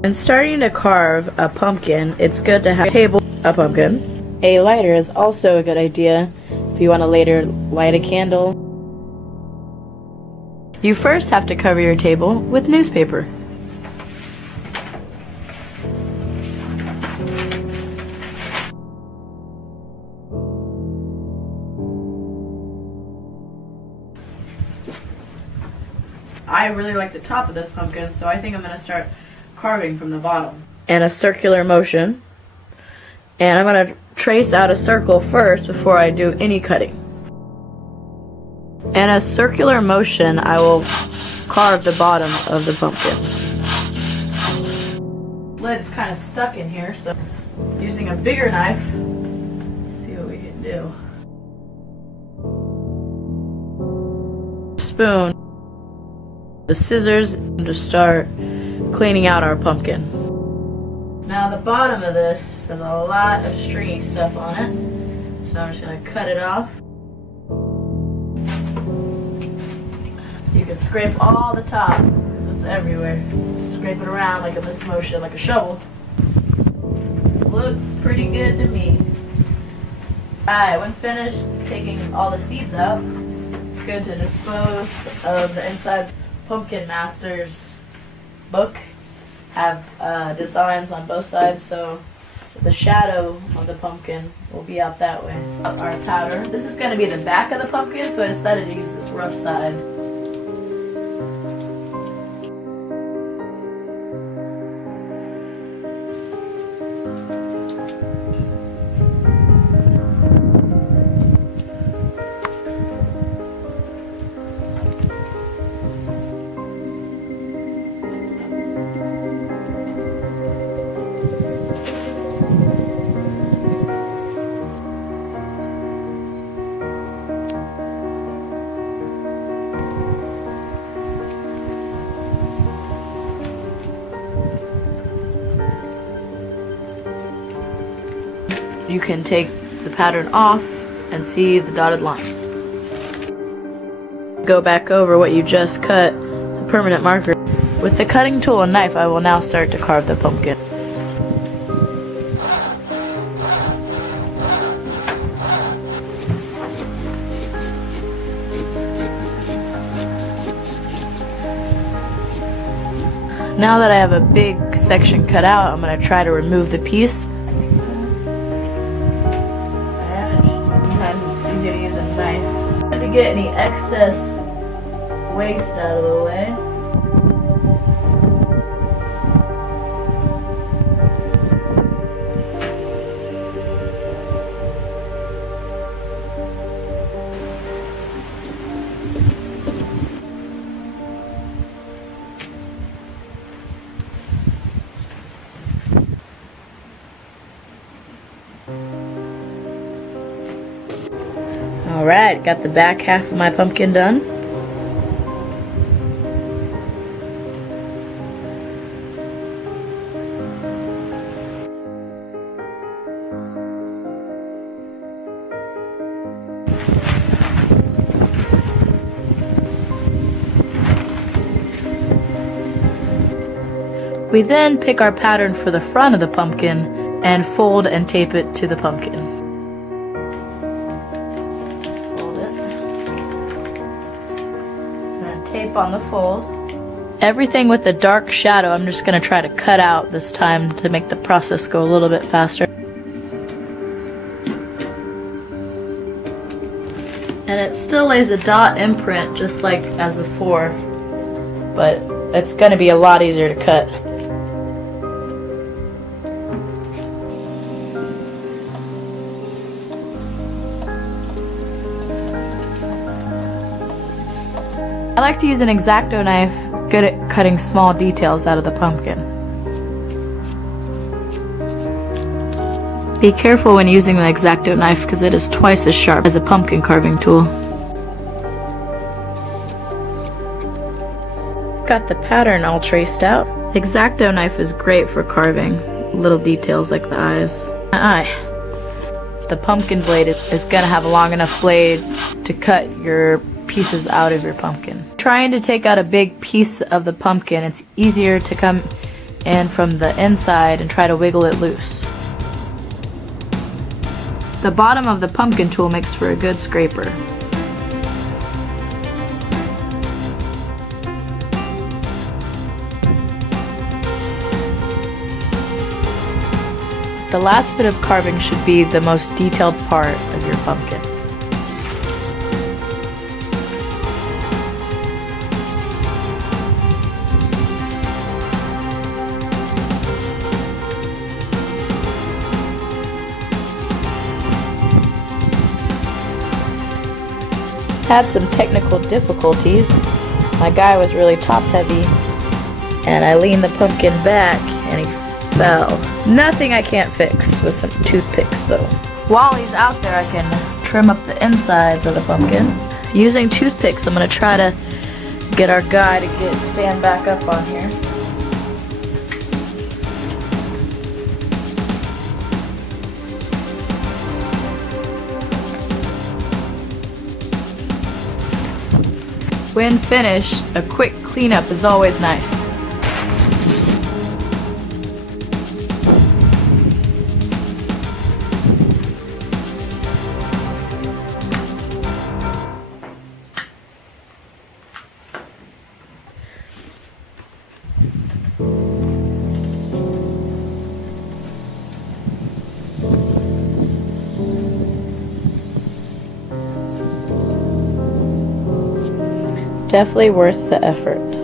When starting to carve a pumpkin, it's good to have a pumpkin. A lighter is also a good idea if you want to later light a candle. You first have to cover your table with newspaper. I really like the top of this pumpkin, so I think I'm going to start carving from the bottom. And a circular motion. And I'm going to trace out a circle first before I do any cutting. In a circular motion, I will carve the bottom of the pumpkin. Lid's kind of stuck in here, so using a bigger knife, see what we can do. Spoon. The scissors to start cleaning out our pumpkin. Now the bottom of this has a lot of stringy stuff on it, so I'm just going to cut it off. You can scrape all the top because it's everywhere. Just scrape it around like in this motion, like a shovel. Looks pretty good to me. Alright, when finished taking all the seeds out, it's good to dispose of the inside. Pumpkin Masters book have designs on both sides, so the shadow of the pumpkin will be out that way. Our powder. This is going to be the back of the pumpkin, so I decided to use this rough side. You can take the pattern off and see the dotted lines. Go back over what you just cut, the permanent marker. With the cutting tool and knife, I will now start to carve the pumpkin. Now that I have a big section cut out, I'm going to try to remove the piece. To get any excess waste out of the way. Alright, got the back half of my pumpkin done. We then pick our pattern for the front of the pumpkin and fold and tape it to the pumpkin. Tape on the fold. Everything with the dark shadow I'm just going to try to cut out this time to make the process go a little bit faster. And it still lays a dot imprint just like as before, but it's going to be a lot easier to cut. I like to use an X-Acto knife, good at cutting small details out of the pumpkin. Be careful when using the X-Acto knife because it is twice as sharp as a pumpkin carving tool. Got the pattern all traced out. The X-Acto knife is great for carving little details like the eyes. My eye. The pumpkin blade is going to have a long enough blade to cut your pieces out of your pumpkin. Trying to take out a big piece of the pumpkin, it's easier to come and from the inside and try to wiggle it loose. The bottom of the pumpkin tool makes for a good scraper. The last bit of carving should be the most detailed part of your pumpkin. Had some technical difficulties. My guy was really top heavy and I leaned the pumpkin back and he fell. Nothing I can't fix with some toothpicks though. While he's out there, I can trim up the insides of the pumpkin. Using toothpicks, I'm gonna try to get our guy to stand back up on here. When finished, a quick cleanup is always nice. Definitely worth the effort.